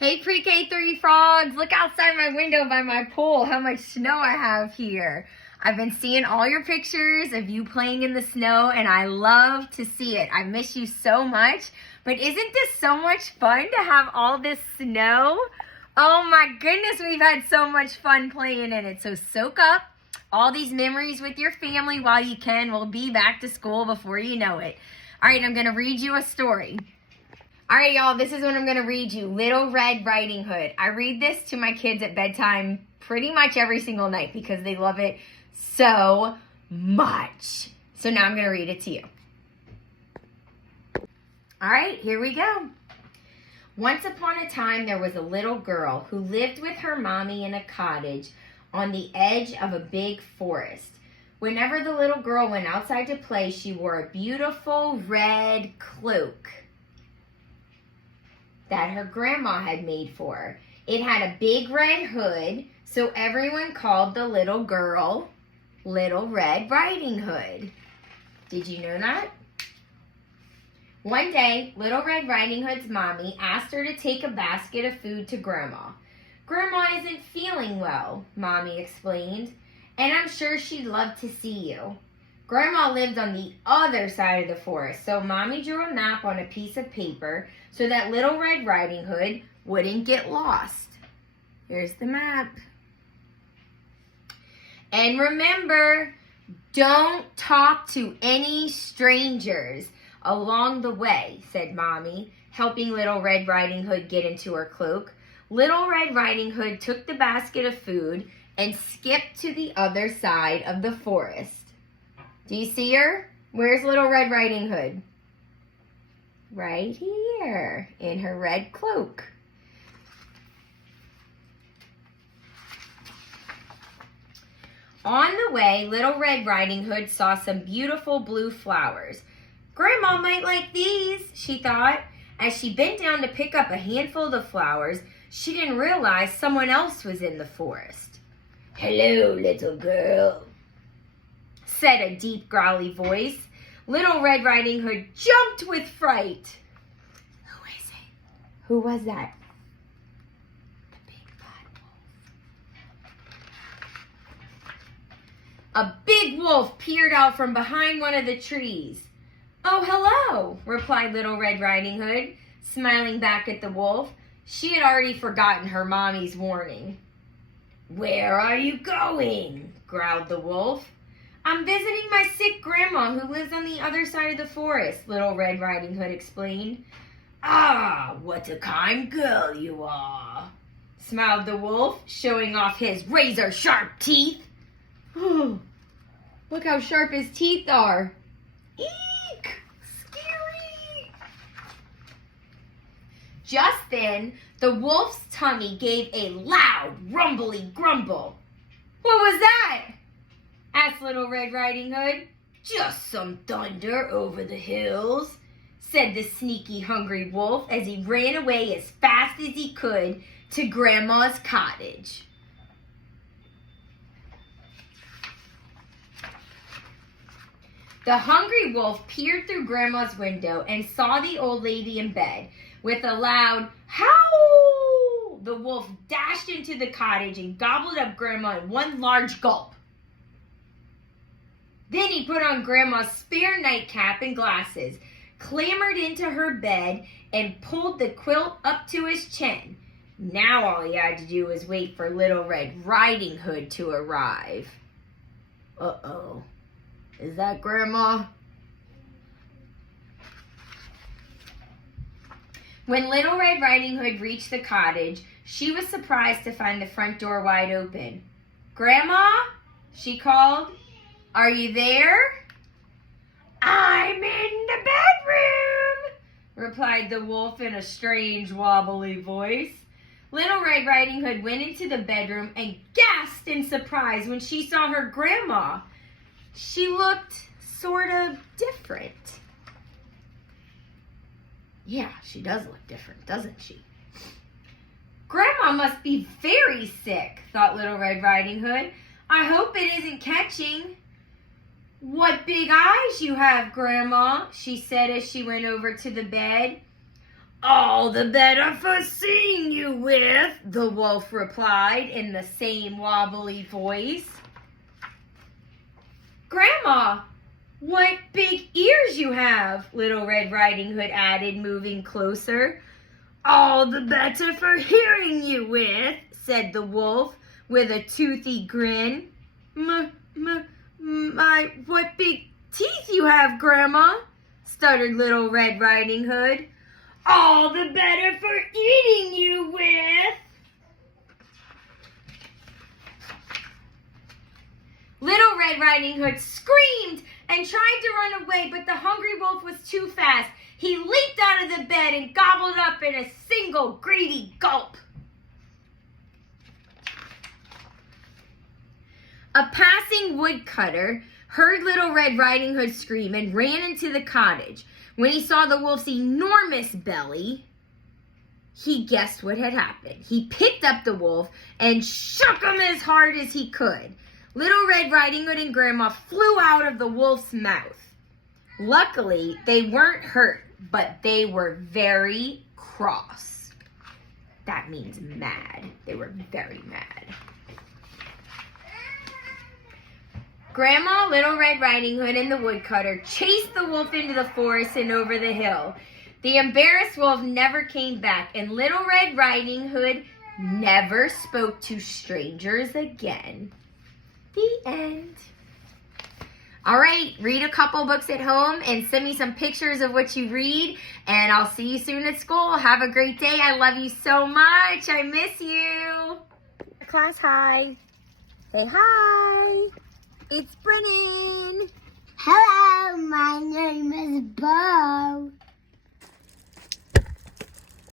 Hey PK3 frogs, look outside my window by my pool, how much snow I have here. I've been seeing all your pictures of you playing in the snow and I love to see it. I miss you so much, but isn't this so much fun to have all this snow? Oh my goodness, we've had so much fun playing in it. So soak up all these memories with your family while you can. We'll be back to school before you know it. All right, I'm gonna read you a story. All right, y'all, this is what I'm going to read you. Little Red Riding Hood. I read this to my kids at bedtime pretty much every single night because they love it so much. So now I'm going to read it to you. All right, here we go. Once upon a time, there was a little girl who lived with her mommy in a cottage on the edge of a big forest. Whenever the little girl went outside to play, she wore a beautiful red cloak that her grandma had made for her. It had a big red hood, so everyone called the little girl Little Red Riding Hood. Did you know that? One day, Little Red Riding Hood's mommy asked her to take a basket of food to Grandma. Grandma isn't feeling well, Mommy explained, and I'm sure she'd love to see you. Grandma lived on the other side of the forest, so Mommy drew a map on a piece of paper so that Little Red Riding Hood wouldn't get lost. Here's the map. And remember, don't talk to any strangers along the way, said Mommy, helping Little Red Riding Hood get into her cloak. Little Red Riding Hood took the basket of food and skipped to the other side of the forest. Do you see her? Where's Little Red Riding Hood? Right here, in her red cloak. On the way, Little Red Riding Hood saw some beautiful blue flowers. Grandma might like these, she thought. As she bent down to pick up a handful of the flowers, she didn't realize someone else was in the forest. Hello, little girl, said a deep, growly voice. Little Red Riding Hood jumped with fright. Who is it? Who was that? The big bad wolf. A big wolf peered out from behind one of the trees. Oh, hello, replied Little Red Riding Hood, smiling back at the wolf. She had already forgotten her mommy's warning. Where are you going? Growled the wolf. I'm visiting my sick grandma who lives on the other side of the forest, Little Red Riding Hood explained. Ah, what a kind girl you are, smiled the wolf, showing off his razor-sharp teeth. Look how sharp his teeth are. Eek! Scary! Just then, the wolf's tummy gave a loud, rumbly grumble. What was that? Asked Little Red Riding Hood. Just some thunder over the hills, said the sneaky, hungry wolf as he ran away as fast as he could to Grandma's cottage. The hungry wolf peered through Grandma's window and saw the old lady in bed. With a loud howl, the wolf dashed into the cottage and gobbled up Grandma in one large gulp. Then he put on Grandma's spare nightcap and glasses, clambered into her bed, and pulled the quilt up to his chin. Now all he had to do was wait for Little Red Riding Hood to arrive. Uh-oh. Is that Grandma? When Little Red Riding Hood reached the cottage, she was surprised to find the front door wide open. Grandma? She called. Are you there? I'm in the bedroom, replied the wolf in a strange, wobbly voice. Little Red Riding Hood went into the bedroom and gasped in surprise when she saw her grandma. She looked sort of different. Yeah, she does look different, doesn't she? Grandma must be very sick, thought Little Red Riding Hood. I hope it isn't catching. What big eyes you have, Grandma, she said as she went over to the bed. All the better for seeing you with, the wolf replied in the same wobbly voice. Grandma, what big ears you have, Little Red Riding Hood added, moving closer. All the better for hearing you with, said the wolf with a toothy grin. What big teeth you have, Grandma, stuttered Little Red Riding Hood. All the better for eating you with. Little Red Riding Hood screamed and tried to run away, but the hungry wolf was too fast. He leaped out of the bed and gobbled up in a single greedy gulp. A passing woodcutter heard Little Red Riding Hood scream and ran into the cottage. When he saw the wolf's enormous belly, he guessed what had happened. He picked up the wolf and shook him as hard as he could. Little Red Riding Hood and Grandma flew out of the wolf's mouth. Luckily, they weren't hurt, but they were very cross. That means mad. They were very mad. Grandma, Little Red Riding Hood, and the woodcutter chased the wolf into the forest and over the hill. The embarrassed wolf never came back, and Little Red Riding Hood never spoke to strangers again. The end. All right, read a couple books at home and send me some pictures of what you read, and I'll see you soon at school. Have a great day. I love you so much. I miss you. Class, hi. Say hi. It's Brennan. Hello, my name is Bo.